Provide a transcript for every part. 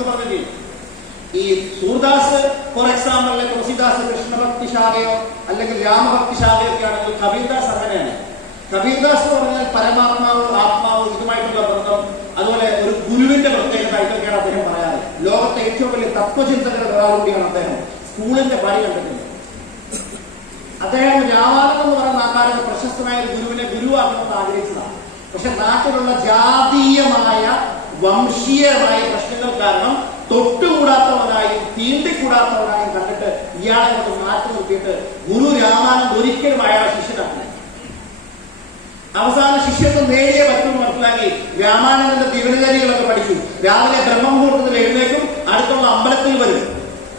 എന്നൊക്കെ പറഞ്ഞില്ലേ. ഈ സൂർദാസ് ഫോർ എക്സാമ്പിൾ, അല്ലെങ്കിൽ തുളസിദാസ് കൃഷ്ണഭക്തി ശാഖയോ അല്ലെങ്കിൽ രാമഭക്തി ശാഖയോ ഒക്കെ ആണെങ്കിൽ കബീർദാസ് അങ്ങനെയാണ്. കബീർദാസ് എന്ന് പറഞ്ഞാൽ പരമാത്മാവ്, ആത്മാവ്, ഇതുമായിട്ടുള്ള ബന്ധം, അതുപോലെ ഒരു ഗുരുവിന്റെ പ്രത്യേകത, ഇതൊക്കെയാണ് അദ്ദേഹം പറയാറ്. ലോകത്തെ ഏറ്റവും വലിയ തത്വചിന്തകരുടെ ഒരാളുകൂടിയാണ് അദ്ദേഹം. സ്കൂളിന്റെ പണി കണ്ടിട്ടില്ല. അദ്ദേഹം രാമാനന്ദൻ എന്ന് പറയുന്ന ആൾക്കാരുടെ പ്രശസ്തമായ ഒരു ഗുരുവിനെ ഗുരുവാക്കണമെന്ന് ആഗ്രഹിച്ചതാണ്. പക്ഷെ നാട്ടിലുള്ള ജാതീയമായ വംശീയമായ പ്രശ്നങ്ങൾ കാരണം തൊട്ടുകൂടാത്തവനായും തീണ്ടിക്കൂടാത്തവനായും കണ്ടിട്ട് ഇയാളെ കൊണ്ട് മാറ്റി നിർത്തിയിട്ട് ഗുരു രാമാനന്ദ് ഒരിക്കലും അയാളെ ശിഷ്യനാക്കില്ല. അവസാന ശിഷ്യത്വം നേടിയേ പറ്റുമെന്ന് മനസ്സിലാക്കി രാമാനന്ദന്റെ ദിവനചര്യകളൊക്കെ പഠിച്ചു. രാവിലെ ബ്രഹ്മമുഹൂർത്തത്തിൽ എഴുന്നേക്കും, അടുത്തുള്ള അമ്പലത്തിൽ വരും.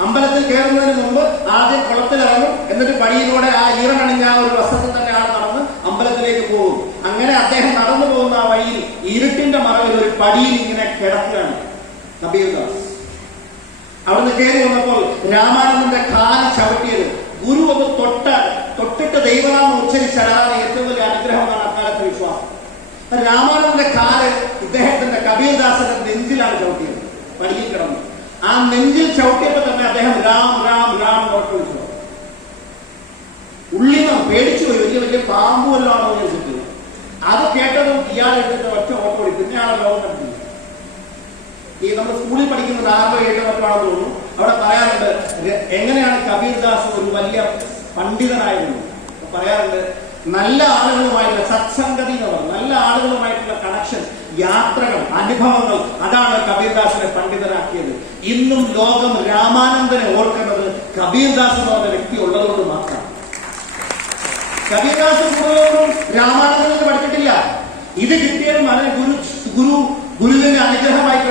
അമ്പലത്തിൽ കയറുന്നതിന് മുമ്പ് ആദ്യം കുളത്തിലിറങ്ങും, എന്നിട്ട് പടിയിലൂടെ ആ ഈറനണിഞ്ഞ ആ ഒരു വസ്ത്രത്തിൽ തന്നെ ആൾ നടന്ന് അമ്പലത്തിലേക്ക് പോകും. അങ്ങനെ അദ്ദേഹം നടന്നു പോകുന്ന ആ വഴിയിൽ ഇരുട്ടിന്റെ മറവിൽ ഒരു പടിയിൽ ഇങ്ങനെ കിടക്കുകയാണ് കബീർദാസ്. അവിടുന്ന് കയറി വന്നപ്പോൾ രാമാനന്ദന്റെ കാല് ചവിട്ടിയത് ഗുരു ഒന്ന് തൊട്ടിട്ട് ദൈവനാമം ഉച്ചരിച്ചതാണ് ഏറ്റവും വലിയ അനുഗ്രഹമാണ് അക്കാലത്തെ വിശ്വാസം. രാമാനന്ദന്റെ കാല് ഇദ്ദേഹത്തിന്റെ കബീർദാസന്റെ നെഞ്ചിലാണ് ചവിട്ടിയത്. പടിയിൽ കിടന്നു ആ നെഞ്ചിൽ ചവിട്ടിയപ്പോൾ തന്നെ അദ്ദേഹം രാം രാം രാം ഓർത്ത് വിളിച്ചു. ഉള്ളിന്ന് പേടിച്ചു പോയി. വലിയ വലിയ പാമ്പ് വല്ലതാണോ വിചാരിച്ചിട്ട്. അത് കേട്ടതും ഇയാൾ എടുത്തിട്ട് ഒറ്റ ഓട്ടോ ഓടി. പിന്നെ ആളെ ലോകം കണ്ടില്ല. ഈ നമ്മൾ സ്കൂളിൽ പഠിക്കുന്നത് 6 7 മറ്റാണെന്ന് തോന്നുന്നു. അവിടെ പറയാറുണ്ട് എങ്ങനെയാണ് കബീർദാസ് ഒരു വലിയ പണ്ഡിതനായിരുന്നു. പറയാറുണ്ട് നല്ല ആളുകളുമായിട്ടുള്ള സത്സംഗതി എന്ന് പറഞ്ഞത്, നല്ല ആളുകളുമായിട്ടുള്ള കണക്ഷൻ, യാത്രകൾ, അനുഭവങ്ങൾ, അതാണ് കബീർദാസിനെ പണ്ഡിതനാക്കിയത്. ഇന്നും ലോകം രാമാനന്ദനെ ഓർക്കുന്നത് കബീർദാസ് എന്ന് പറഞ്ഞ വ്യക്തി ഉള്ളതുകൊണ്ട് മാത്രമാണ്. കബീർദാസ് കൂടുതലൊന്നും രാമാനന്ദനെ പഠിച്ചിട്ടില്ല. ഇത് കിട്ടിയാലും അതിന് ഗുരുവിന്റെ അനുഗ്രഹമായി